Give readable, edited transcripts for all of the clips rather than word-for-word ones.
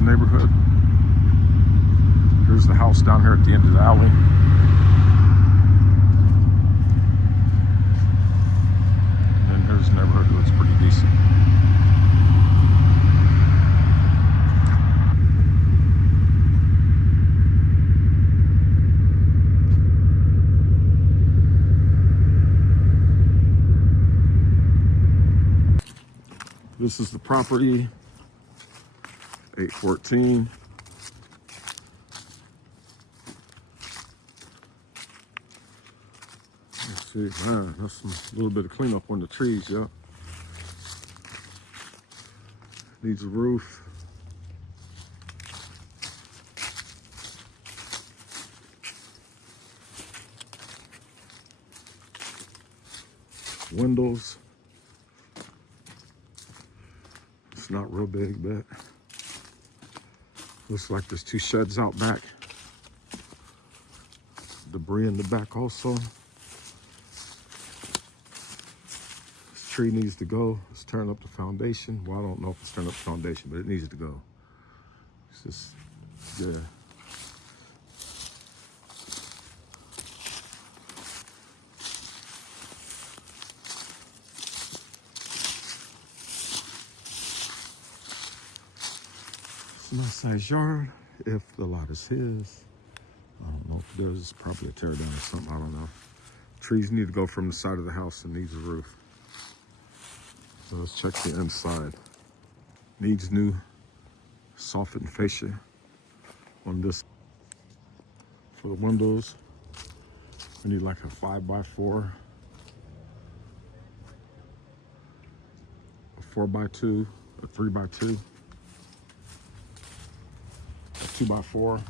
the neighborhood. Here's the house down here at the end of the alley. And here's the neighborhood. It looks pretty decent. This is the property, 814. Let's see, man, that's a little bit of cleanup on the trees, yeah. Needs a roof. Windows. It's not real big, but looks like there's two sheds out back. Debris in the back also. This tree needs to go. Let's turn up the foundation. Well, I don't know if it's turning up the foundation, but it needs to go. It's just, yeah. Nice size yard, if the lot is his. I don't know if it is. It's probably a tear down or something, I don't know. Trees need to go from the side of the house and needs a roof. So let's check the inside. Needs new soffit fascia on this. For the windows, we need like a 5x4, a 4x2, a 3x2. 2x4,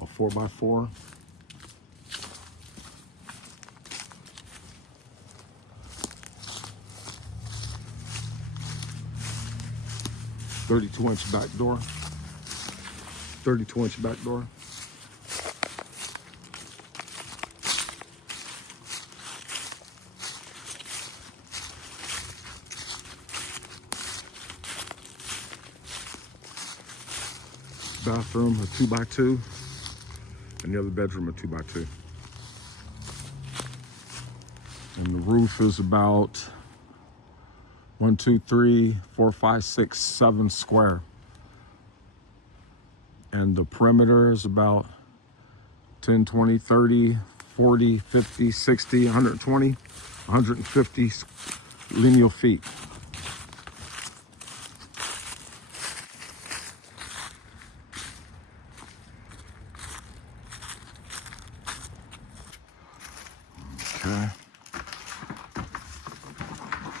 a 4x4, (32-inch back door), 32-inch back door. Bathroom, a 2x2, and the other bedroom, a 2x2. And the roof is about 1, 2, 3, 4, 5, 6, 7 square. And the perimeter is about 10, 20, 30, 40, 50, 60, 120, 150 lineal feet. Okay.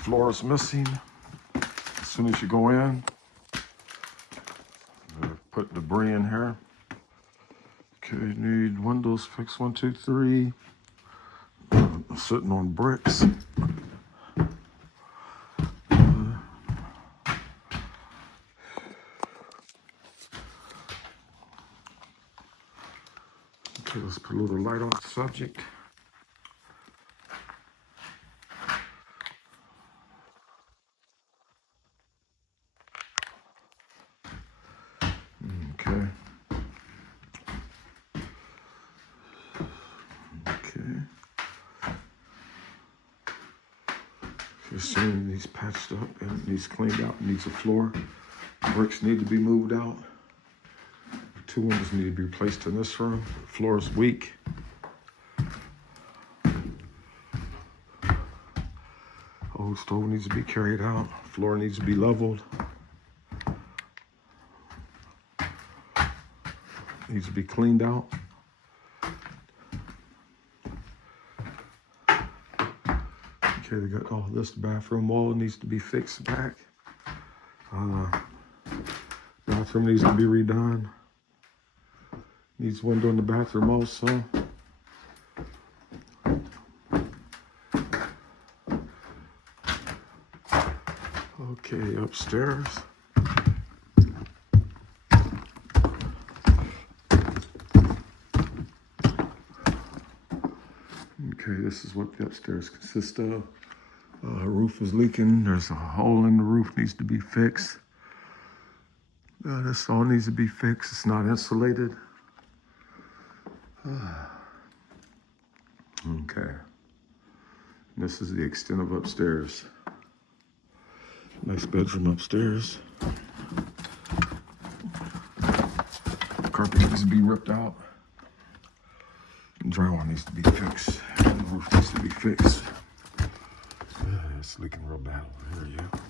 Floor is missing. As soon as you go in, put debris in here. Okay, need windows fixed, 1, 2, 3. Sitting on bricks. Okay, let's put a little light on the subject. Okay. The ceiling needs patched up and it needs cleaned out. It needs a floor. Bricks need to be moved out. 2 windows need to be replaced in this room. The floor is weak. Old stove needs to be carried out. Floor needs to be leveled. Needs to be cleaned out. Okay, they got all this. The bathroom wall needs to be fixed back. Bathroom needs to be redone. Needs window in the bathroom also. Okay, upstairs. Okay, this is what the upstairs consists of. Roof is leaking. There's a hole in the roof, needs to be fixed. This all needs to be fixed. It's not insulated. Okay. This is the extent of upstairs. Nice bedroom upstairs. Carpet needs to be ripped out. And drywall needs to be fixed. And the roof needs to be fixed. It's leaking real bad over here, yeah.